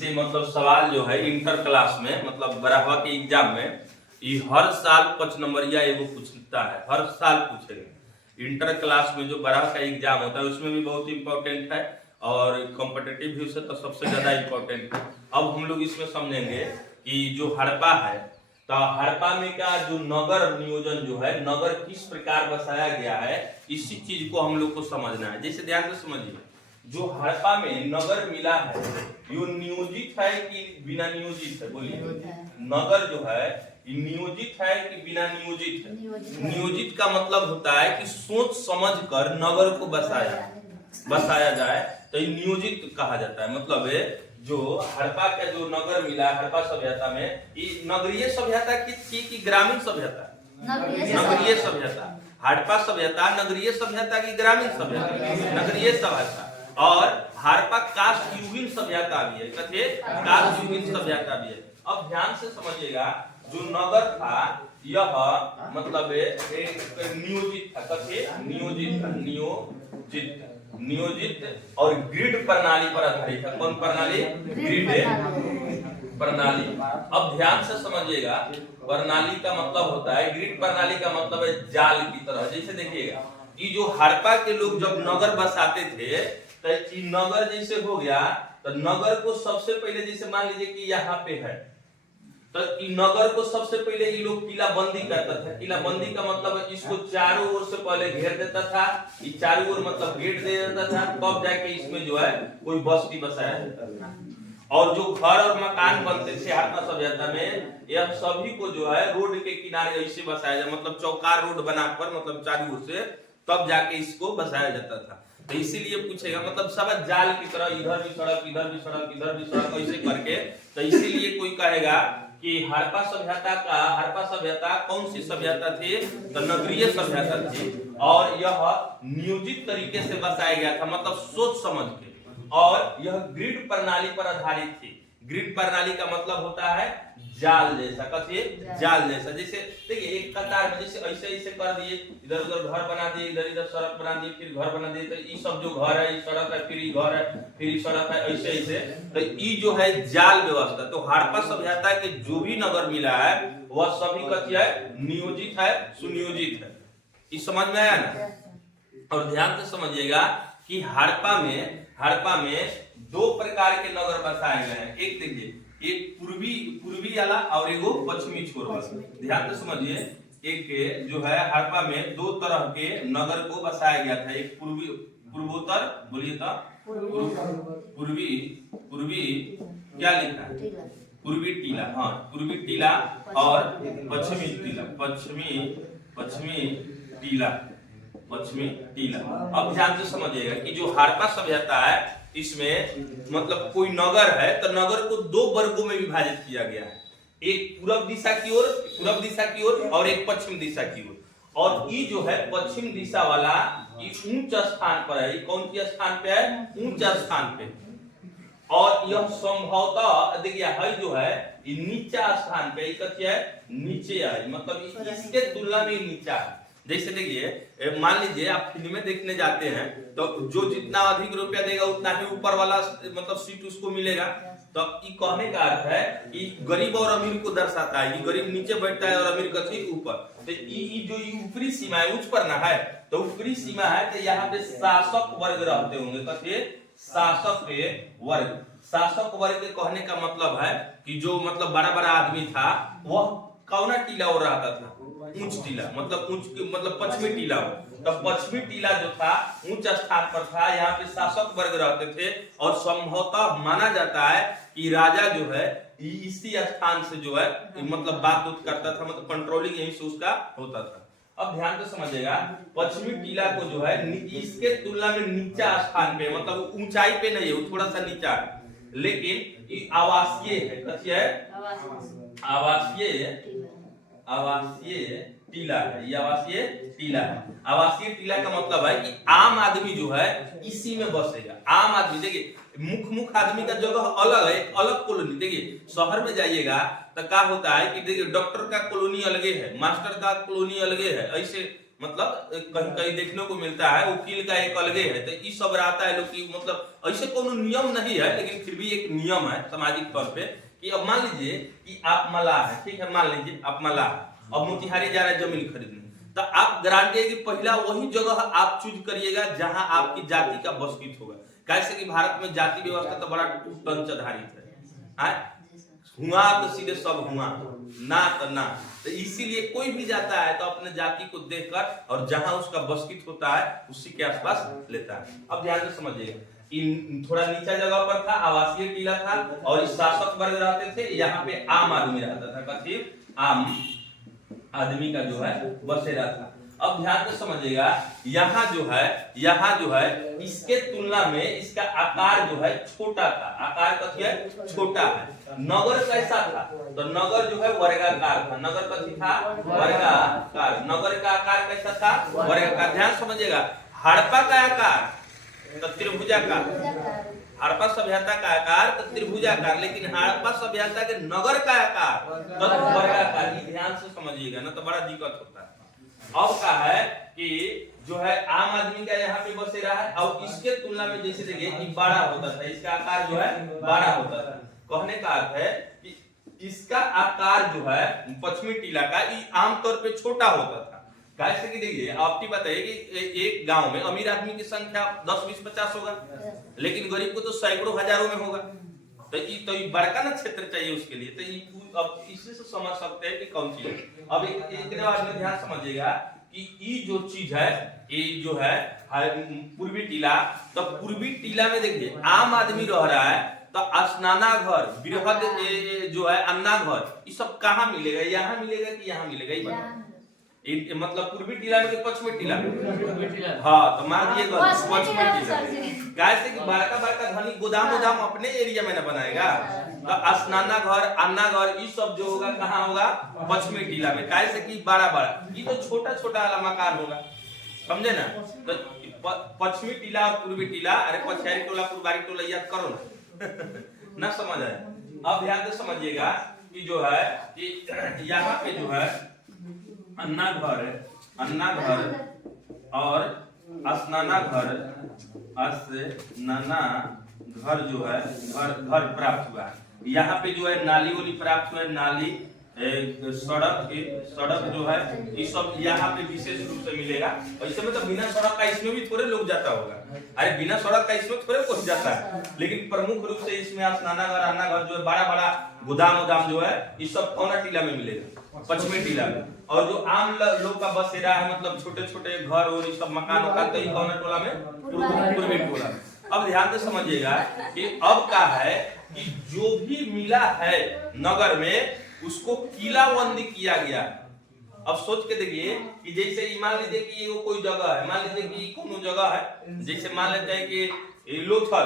इससे मतलब सवाल जो है इंटर क्लास में मतलब 12वां के एग्जाम में ये हर साल 5 नंबरिया एगो पूछता है, हर साल पूछेगा। इंटर क्लास में जो 12वां का एग्जाम होता है उसमें भी बहुत इंपॉर्टेंट है और कॉम्पिटिटिव व्यू से तो सबसे ज्यादा इंपॉर्टेंट है। अब हम लोग इसमें समझेंगे कि जो हड़प्पा है, तो हड़प्पा में का जो नगर नियोजन जो है, नगर किस प्रकार बसाया गया है, इसी चीज को हम लोग को समझना है। जैसे ध्यान से समझिए, जो हड़प्पा में नगर मिला है यो नियोजित है कि बिना नियोजित है? बोलिए, नगर जो है ये नियोजित है कि बिना नियोजित है? नियोजित का मतलब होता है कि सोच समझ कर नगर को बसाया जाए, तो ये नियोजित कहा जाता है। मतलब है जो हड़प्पा का जो नगर मिला हड़प्पा सभ्यता में, ये नगरीय सभ्यता की ग्रामीण सभ्यता? नगरीय सभ्यता। हड़प्पा सभ्यता नगरीय सभ्यता की ग्रामीण सभ्यता? नगरीय सभ्यता। और हड़प्पा कास्ट युगीन सभ्यता भी है, कथे कास्ट युगीन सभ्यता भी है। अब ध्यान से समझिएगा, जो नगर था यह मतलब एक नियोजित था, कथे नियोजित और ग्रिड प्रणाली पर आधारित है। कौन प्रणाली? ग्रिड प्रणाली। अब ध्यान से समझिएगा, प्रणाली का मतलब होता है, ग्रिड प्रणाली का मतलब है जाल की तरह। जैसे देखिएगा कि जो हड़प्पा के लोग जब नगर बसाते थे तो नगर जैसे हो गया, तो नगर को सबसे पहले जैसे मान लीजिए कि यहाँ पे है, तो नगर को सबसे पहले ये लोग किला बंदी करता था। किला बंदी का मतलब इसको चारों ओर से पहले घेर देता था, ये चारों ओर मतलब गेट दे देता था, तब जाके इसमें जो है कोई बस्ती बसाया जाता था। और जो घर और मकान बनते थे हड़प्पा सभ्यता में, यह सभी को जो है रोड के किनारे ऐसे बसाया जाए, मतलब चौकार रोड बनाकर मतलब चारों ओर से, तब जाके इसको बसाया जाता था। तो इसीलिए पूछेगा मतलब सब जाल की तरह, इधर भी सड़क, इधर भी सड़क, इधर भी सड़क, ऐसे करके। तो इसीलिए कोई कहेगा कि हड़प्पा सभ्यता कौन सी सभ्यता थी? तो नगरीय सभ्यता थी। और यह नियोजित तरीके से बसाया गया था, मतलब सोच समझ के। और यह ग्रिड प्रणाली पर आधारित थी। ग्रिड प्रणाली का मतलब होता है जाल जैसा, कथिए जाल जैसा। जैसे देखिए एक कतार में जैसे ऐसे ऐसे कर दिए, इधर उधर घर बना दिए, इधर इधर सड़क बना दिए, फिर घर बना दिए, तो ये सब जो घर है, ये सड़क है, फिर ये घर है, फिर ये सड़क है, ऐसे ऐसे, तो ये जो है जाल व्यवस्था। तो हड़प्पा सभ्यता के जो भी नगर मिला है वह सभी कथी है? नियोजित है, सुनियोजित है। इस समझ में आया ना? और ध्यान से समझिएगा कि हड़प्पा में दो प्रकार के नगर बसाए गए हैं। एक देखिए, एक पूर्वी वाला और एगो पश्चिमी छोर वाला। ध्यान से समझिए, एक जो है हड़प्पा में दो तरह के नगर को बसाया गया था। एक पूर्वोत्तर, बोलिए तो पूर्वी क्या लिखा है? पूर्वी टीला। हाँ, पूर्वी टीला और पश्चिमी टीला। अब ध्यान से समझिएगा कि जो हड़प्पा सभ्यता है इसमें मतलब कोई नगर है तो नगर को दो वर्गों में विभाजित किया गया है। एक पूर्व दिशा की ओर और एक पश्चिम दिशा की ओर। और ये जो है पश्चिम दिशा वाला ये ऊंच स्थान पर है। कौन सी स्थान पे है? ऊंच स्थान पे। और यह संभवतः देखिए है जो है ये नीचा स्थान पे, है नीचे है, मतलब इसके तुलना में नीचा है। जैसे देखिए मान लीजिए आप फिल्में देखने जाते हैं तो जो जितना अधिक रुपया देगा उतना ही ऊपर वाला मतलब सीट उसको मिलेगा। तो ये कहने का अर्थ है कि गरीब और अमीर को दर्शाता है। ये गरीब नीचे बैठता है और अमीर कथी ऊपर। तो ये जो ऊपरी सीमा है, उच्च पर ना है, तो ऊपरी सीमा है, तो यहाँ पे शासक वर्ग रहते होंगे। कथी? शासक वर्ग के कहने का मतलब है कि जो मतलब बड़ा बड़ा आदमी था वह कौना टीला हो रहता था? ऊंच टीला, मतलब पश्चिमी टीला हो। तो पश्चिमी टीला जो था ऊंच स्थान पर था, यहाँ पे शासक वर्ग रहते थे। और संभवतः माना जाता है कि राजा जो है इसी स्थान से जो है मतलब बात करता था, मतलब कंट्रोलिंग यहीं से उसका होता था। अब ध्यान से समझिएगा, पश्चिमी टीला को जो है इसके तुलना में नीचा स्थान पे, मतलब ऊंचाई पे नहीं है, थोड़ा सा नीचा है, लेकिन ये आवासीय है। कथी है? आवासीय टीला है। ये आवासीय टीला है। आवासीय टीला का मतलब है कि आम आदमी जो है इसी में बसेगा। आम आदमी देखिए मुख्य आदमी का जगह अलग है, एक अलग कॉलोनी। देखिए शहर में जाइएगा तो क्या होता है कि देखिए डॉक्टर का कॉलोनी अलगे है, मास्टर का कॉलोनी अलगे है, ऐसे मतलब कहीं कहीं देखने को मिलता है, वकील का एक अलगे है, तो ये सब रहता है लोग की, मतलब ऐसे कोनो नियम नहीं है, लेकिन फिर भी एक नियम है सामाजिक तौर पे कि अब मान लीजिए कि आप मलाह है, ठीक है, मान लीजिए आप मलाह, अब मोतिहारी जा रहे हैं जमीन खरीदने, तो आप गारंटी है कि पहला वही जगह आप चूज करिएगा जहां आपकी जाति का बसकीत होगा। कैसे कि भारत में जाति व्यवस्था तो बड़ा टंच आधारित है, हुआ तो सीधे सब हुआ, ना तो ना, तो इसीलिए कोई भी जाता है तो अपने जाति को देखकर और जहां उसका बसकीत होता है उसी के आसपास लेता है। अब ध्यान से समझिएगा, थोड़ा नीचा जगह पर था, आवासीय टीला था, और इस शासक वर्ग रहते थे, यहाँ पे आम आदमी रहता था, कथी आम आदमी का जो है बसेरा था। अब ध्यान से समझिएगा, यहाँ जो है इसके तुलना में इसका आकार जो है छोटा था, आकार कथी है छोटा है। नगर कैसा था, तो नगर जो है वर्गाकार था, नगर कथी था वर्गाकार, नगर का आकार कैसा था वर्गाकार। ध्यान समझिएगा, हड़प्पा का आकार तो त्रिभुजाकार, हड़प्पा सभ्यता का आकार तो त्रिभुजाकार, लेकिन हड़प्पा सभ्यता के नगर का आकार तो वर्गाकार। ध्यान से समझिएगा ना, तो बड़ा दिक्कत होता है। अब का है कि जो है आम आदमी का यहाँ पे बसेरा है, और इसके तुलना में जैसे देखिए ये बड़ा होता था, इसका आकार जो है बड़ा होता था। कहने का अर्थ है कि इसका आकार जो है पश्चिमी टीला का ये आमतौर पे छोटा होता था। कैसे कि देखिए आपकी बताइए कि एक गांव में अमीर आदमी की संख्या 10, 20, 50 होगा, लेकिन गरीब को तो सैकड़ों हजारों में होगा, तो ये बड़का ना क्षेत्र चाहिए उसके लिए, तो ये अब इसी से समझ सकते हैं कि कौन चीज है। अब एक बात में ध्यान समझिएगा कि ये जो चीज है, ये जो है पूर्वी टीला, तो पूर्वी टीला में देखिए आम आदमी रह रहा है, तो स्नाना घर, बृहद जो है अन्ना घर, ये सब कहाँ मिलेगा, यहाँ मिलेगा कि यहाँ मिलेगा, मतलब पूर्वी टीला में पश्चिमी टीला में, हाँ तो मान दिए पश्चिमी टीला। कैसे कि बड़का बड़का धनी गोदाम अपने एरिया में ना बनाएगा, तो स्नाना घर अन्ना घर ये सब जो होगा कहाँ होगा पश्चिमी टीला में। कैसे कि बड़ा ये तो छोटा छोटा वाला मकान होगा, समझे ना। तो पश्चिमी टीला और पूर्वी टीला, अरे पछारी टोला पूर्वारी टोला याद करो ना, ना समझ आए। अब ध्यान से समझिएगा कि जो है कि यहाँ पे जो है अन्ना घर और स्नाना घर जो है घर प्राप्त हुआ। यहाँ पे जो है नाली वाली प्राप्त हुआ, नाली सड़क जो है ये सब यहाँ पे विशेष रूप से मिलेगा। ऐसे में तो बिना सड़क का इसमें भी थोड़े लोग जाता होगा, अरे बिना सड़क का इसमें थोड़े कोई जाता है, लेकिन प्रमुख रूप से इसमें स्नानागार अन्ना घर जो है बड़ा गोदाम जो है ये सब कौन टीला में मिलेगा पश्चिमी टीला में। और जो आम लोग का बसेरा है, मतलब छोटे छोटे घर और ये सब मकान तो ये कौन टोला में पूर्वी टोला में। अब ध्यान से समझिएगा कि अब का है कि जो भी मिला है नगर में उसको किलाबंदी किया गया। अब सोच के देखिए कि जैसे मान लीजिए कि ये कोई जगह है, मान लीजिए कि कोनो जगह है, जैसे मान लेते हैं कि लोथल,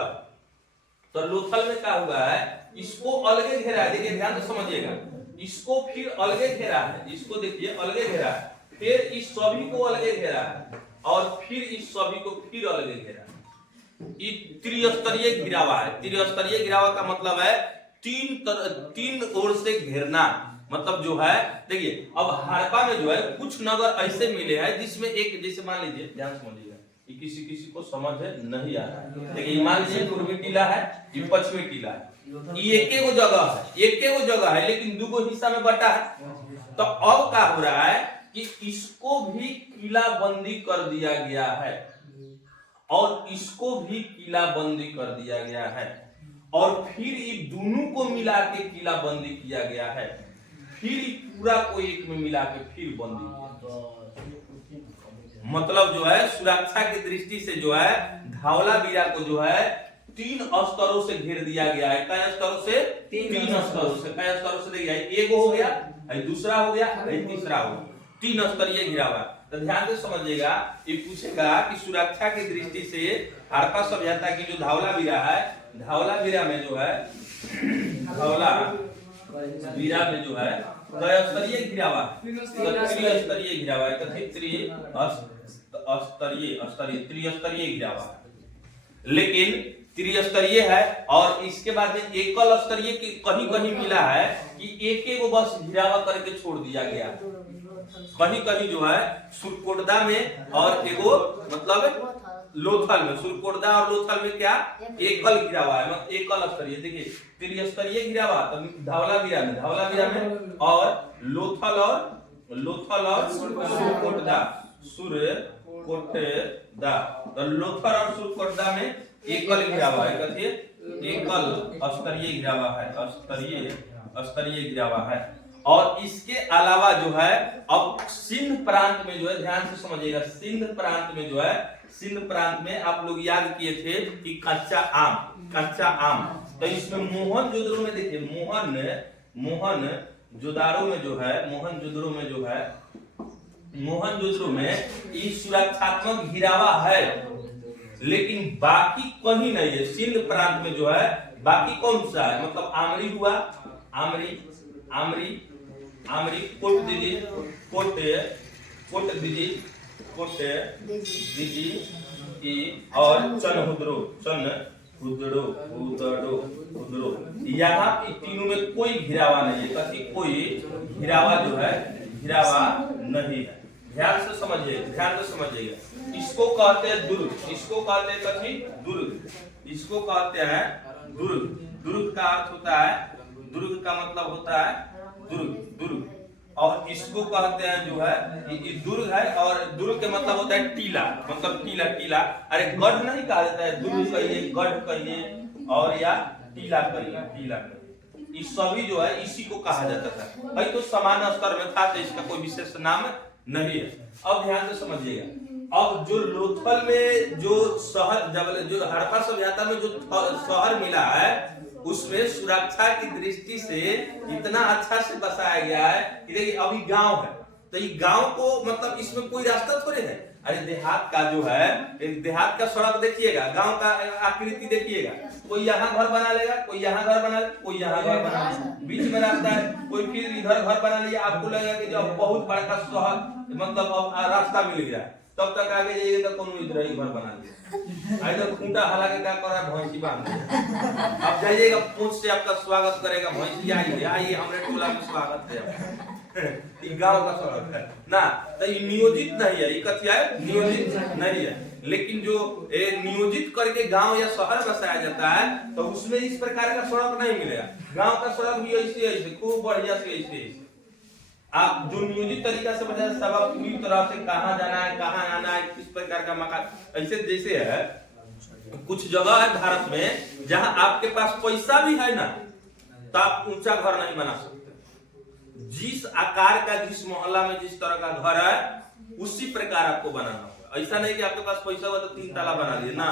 तो लोथल में क्या हुआ है, इसको अलगे घेरा है, देखिए ध्यान से समझिएगा, इसको फिर अलगे घेरा है, इसको देखिए अलगे घेरा है, फिर इस सभी को अलगे घेरा है, और फिर इस सभी को फिर अलगे घेरा है। ये त्रिस्तरीय घिरावा है। त्रिस्तरीय घिरावा का मतलब है तीन ओर से घेरना। मतलब जो है देखिए अब हड़प्पा में जो है कुछ नगर ऐसे मिले हैं जिसमें एक, जैसे मान लीजिए ध्यान समझिएगा, ये किसी को समझ नहीं आ रहा है। देखिए मान लीजिए पूर्वी टीला है, ये पश्चिमी टीला है, ये एक जगह है लेकिन दो हिस्सा में बटा है। तो अब क्या हो रहा है कि इसको भी किलाबंदी कर दिया गया है और इसको भी किलाबंदी कर दिया गया है, और फिर ये दोनों को मिला के किलाबंदी किया गया है, फिर पूरा को एक में मिला के फिर बंदी किया। मतलब जो है सुरक्षा की दृष्टि से जो है धौलावीरा को जो है 3 स्तरों से घेर दिया गया है। कई स्तरों से? 3 स्तरों से। कई स्तरों से देखिए एक हो गया, दूसरा हो गया, तीसरा हो गया, 3 स्तरीय घिरावा। तो ध्यान से समझिएगा, ये पूछेगा कि सुरक्षा की दृष्टि से हड़प्पा सभ्यता की जो धौलावीरा है, धौलावीरा में जो है धौलावीरा में जो है स्तरीय घिरावा, त्रिस्तरीय घिरावा है, त्रिस्तरीय घिरावा, लेकिन त्रिस्तरीय है। और इसके बाद में एकल स्तरीय कहीं मिला है कि एक बस घिरावा करके छोड़ दिया गया, कहीं कहीं जो है सुरकोटदा में और एगो मतलब लोथल में, सुरकोटदा और लोथल में क्या एकल गिरावा है, मतलब एकल स्तरीय। देखिए त्रिस्तरीय गिरावा तो धवलावीरा में और लोथल और सुरकोटदा तो लोथल और सुरकोटदा में एकल गिरावा है, कहते एकल स्तरीय गिरावा है, स्तरीय गिरावा है। और इसके अलावा जो है अब सिंध प्रांत में जो है, ध्यान से समझिएगा, सिंध प्रांत में आप लोग याद किए थे कि कच्चा आम, तो इसमें मोहनजोदड़ो में देखिए मोहनजोदड़ो में इस सुरक्षात्मक गिरावा है, लेकिन बाकी कहीं नहीं है। सिंध प्रांत में जो है बाकी कौन सा है, मतलब आमरी हुआ, आमरी कोट दीजी की और चनहुद्रो यहाँ तीनों में कोई घिरावा नहीं है, कभी कोई घिरावा जो है घिरावा नहीं है। ध्यान से समझिएगा। इसको कहते हैं दुर्ग, इसको कहते हैं कथी दुर्ग, इसको कहते हैं दुर्ग। दुर्ग का अर्थ होता है, दुर्ग का मतलब होता है दुर्ग। और इसको कहते हैं जो है ये दुर्ग है, और दुर्ग के मतलब होता है टीला, मतलब टीला। अरे गढ़ नहीं कहा जाता है, दुर्ग कहिए, गढ़ कहिए और या टीला कहिए। इस सभी जो है इसी को कहा जाता था। भाई तो समान स्तर में था, तो इसका कोई विशेष नाम नहीं है। अब ध्यान से समझिएगा, अब जो लोथल में जो शहर, जो हड़प्पा सभ्यता में जो शहर मिला है, उसमें सुरक्षा की दृष्टि से इतना अच्छा से बसाया गया है कि देखिए अभी गांव है, तो ये गांव को मतलब इसमें कोई रास्ता थोड़े है। अरे देहात का जो है, देहात का सड़क देखिएगा, गांव का आकृति देखिएगा, कोई यहाँ घर बना लेगा, कोई यहाँ घर बना लेगा, कोई यहाँ घर बना लेगा, बीच में रास्ता है, कोई फिर इधर घर बना लिया। आपको लगेगा कि जब बहुत बड़ा शहर मतलब अब रास्ता मिल गया, तब तक आगे जाइएगा तो कौन इधर ही घर बना लिया, इधर खूंटा हला के क्या कर रहा है, भैंसी बांध। अब जाइएगा पूंछ से आपका स्वागत करेगा, भैंसी आइए हमारे टोला में स्वागत है। गांव का सड़क है ना, तो ये नियोजित नहीं है, ये कथिया है नियोजित नहीं है। लेकिन जो नियोजित करके गांव या शहर बसाया जाता है, तो उसमें इस प्रकार का सड़क नहीं मिलेगा। गांव का सड़क भी ऐसे खूब बढ़िया से ऐसे आप जो नियोजित तरीका से बजाय सब पूरी तरह से कहाँ जाना है, कहाँ आना है, किस प्रकार का मकान, ऐसे जैसे है कुछ जगह है भारत में जहां आपके पास पैसा भी है ना, तो आप ऊंचा घर नहीं बना सकते। जिस आकार का, जिस मोहल्ला में जिस तरह का घर है, उसी प्रकार आपको बनाना होगा। ऐसा नहीं कि आपके पास पैसा हुआ तो 3 ताला बना दिए ना,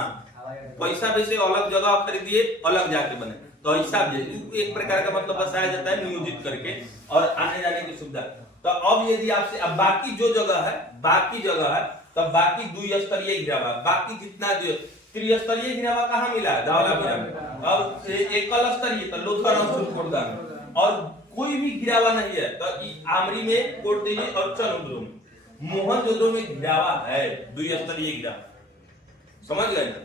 पैसा वैसे अलग जगह खरीदिए, अलग जाके बने, तो ऐसा भी एक प्रकार का मतलब बसाया जाता है नियोजित करके और आने जाने की सुविधा। तो अब यदि आपसे अब बाकी जो जगह है, तब बाकी द्विस्तरीय गिरावा, बाकी जितना त्रिस्तरीय गिरावा कहाँ मिला है, धवलावीरा में। अब एकल स्तरीय तो लोथल और सुरकोटदा में, और कोई भी गिरावा नहीं है। तो आमरी में, कोटदीजी और चनहुद्रो में, मोहनजोदड़ो में गिरावा है, द्विस्तरीय गिरावा, समझ गए ना।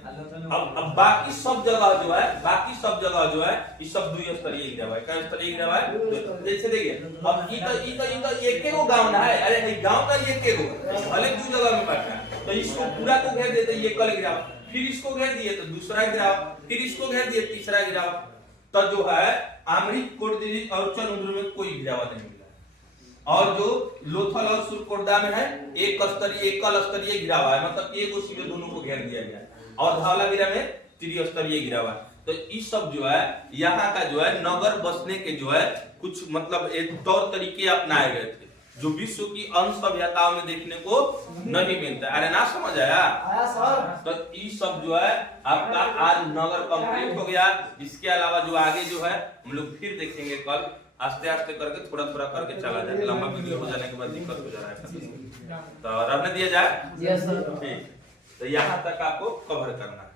अब बाकी सब जगह जो है ये सब द्विस्तरीय गिरावा है। क्या स्तरीय गिरावा है? जैसे देखिए अब ये एक गो गांव ना है, अरे गांव का एक गो भले 2 जगह में बैठा है, तो इसको पूरा को घेर देते ये एकल गिरावा, फिर इसको घेर दिए तो दूसरा गिरावा, फिर इसको घेर दिए तीसरा गिरावा। तो जो है आमरी, कोटदीजी और चनहुद्रो में कोई गिरावा नहीं मिला। और जो लोथल और सुरकोटदा में है एकल स्तरीय गिरावा है, मतलब एक उसी में दोनों को घेर दिया गया। और धवलावीरा में त्रिस्तरीय गिरावा। तो इस सब जो है यहाँ का जो है नगर बसने के जो है कुछ मतलब एक तौर तरीके अपनाए गए थे, जो विश्व की अन्य सभ्यताओं में देखने को नहीं मिलता। अरे ना समझ आया सर? तो ये सब जो है आपका आज नगर कंप्लीट हो गया। इसके अलावा जो आगे जो है हम लोग फिर देखेंगे कल, आस्ते आस्ते करके थोड़ा करके चला जाए, लंबा वीडियो हो जाने के बाद दिक्कत हो जा रहा है, तो रहने दिया जाए। ठीक, तो यहाँ तक आपको कवर करना है।